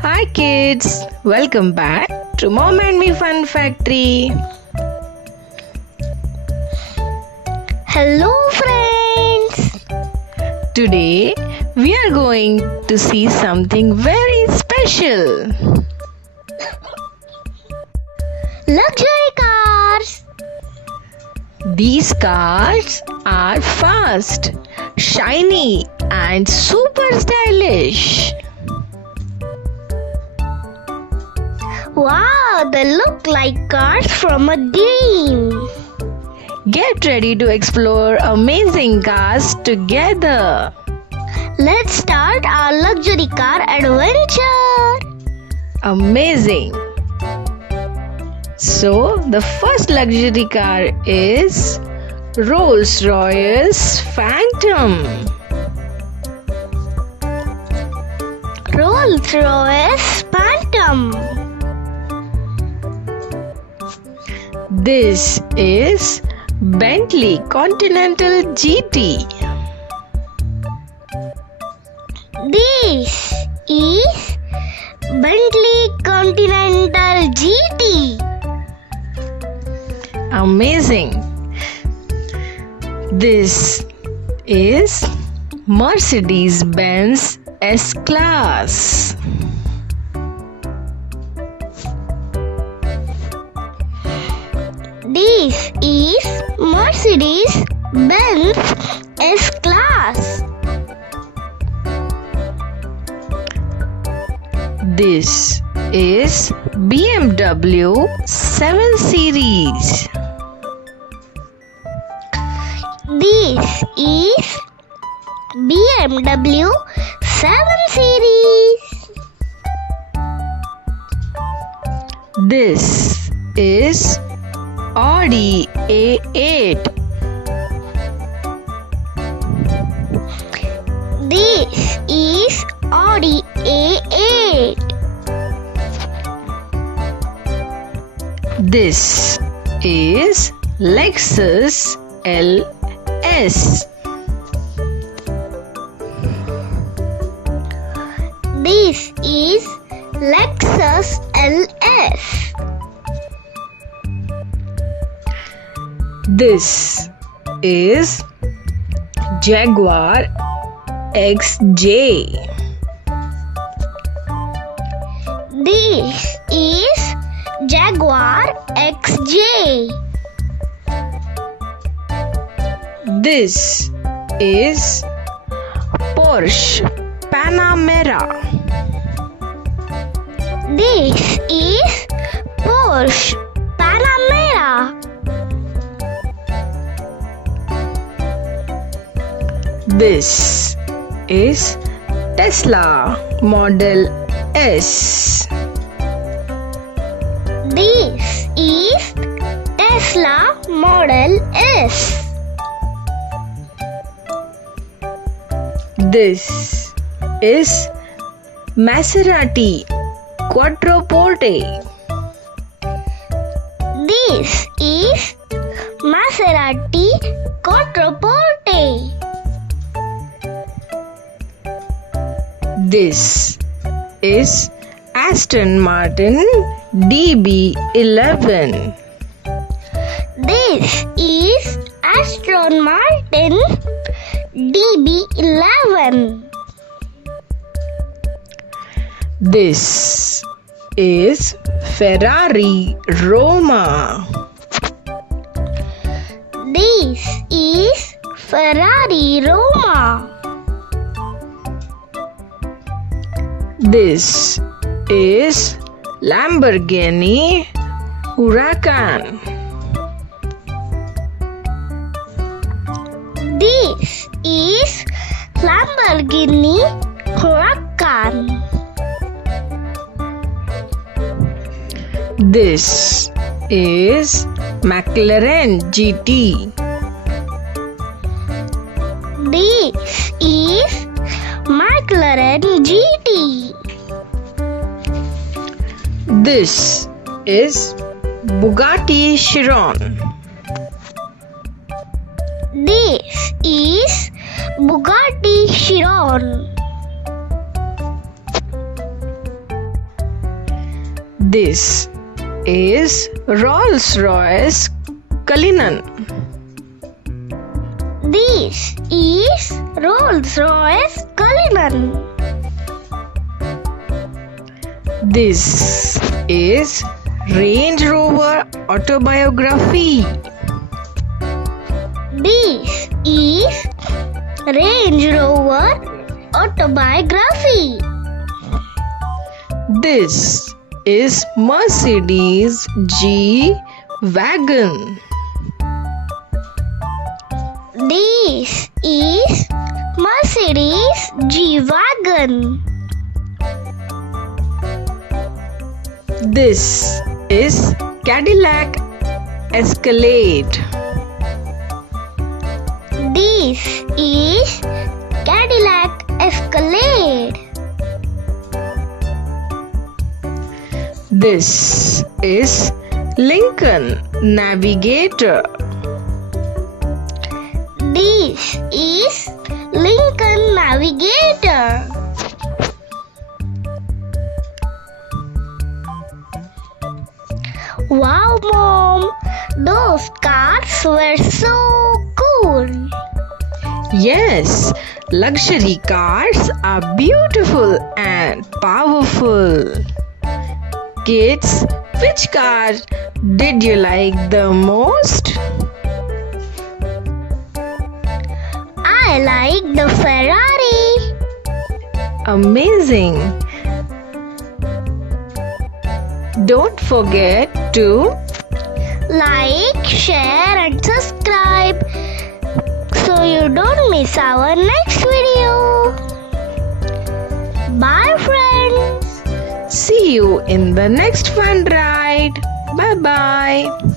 Hi kids, welcome back to Mom and Me Fun Factory. Hello friends! Today we are going to see something very special. Luxury cars! These cars are fast, shiny and super stylish. Wow, they look like cars from a game. Get ready to explore amazing cars together. Let's start our luxury car adventure. Amazing. So, the first luxury car is Rolls-Royce Phantom. Rolls-Royce Phantom. This is Bentley Continental GT. This is Bentley Continental GT. Amazing. This is Mercedes-Benz S-Class. This is Mercedes-Benz S-Class. This is BMW 7 Series. This is BMW 7 Series. This is Audi A8. This is Audi A8. This is Lexus LS. This is Lexus LS. This is Jaguar XJ. This is Jaguar XJ. This is Porsche Panamera. This is Porsche Panamera. This is Tesla Model S. This is Tesla Model S. This is Maserati Quattroporte. This is Maserati Quattroporte. This is Aston Martin DB11. This is Aston Martin DB11. This is Ferrari Roma. This is Ferrari Roma. This is Lamborghini Huracan. This is Lamborghini Huracan. This is McLaren GT. This is McLaren GT. This is Bugatti Chiron. This is Bugatti Chiron. This is Rolls-Royce Cullinan. This is Rolls-Royce Cullinan. This is Range Rover Autobiography. This is Range Rover Autobiography. This is Mercedes G-Wagon. This is Mercedes G-Wagon. This is Cadillac Escalade. This is Cadillac Escalade. This is Lincoln Navigator. This is Lincoln Navigator. Wow, Mom! Those cars were so cool. Yes, luxury cars are beautiful and powerful. Kids, which car did you like the most? I like the Ferrari. Amazing! Don't forget to Like, share and subscribe so you don't miss our next video. Bye friends. see you in the next fun ride. Bye bye.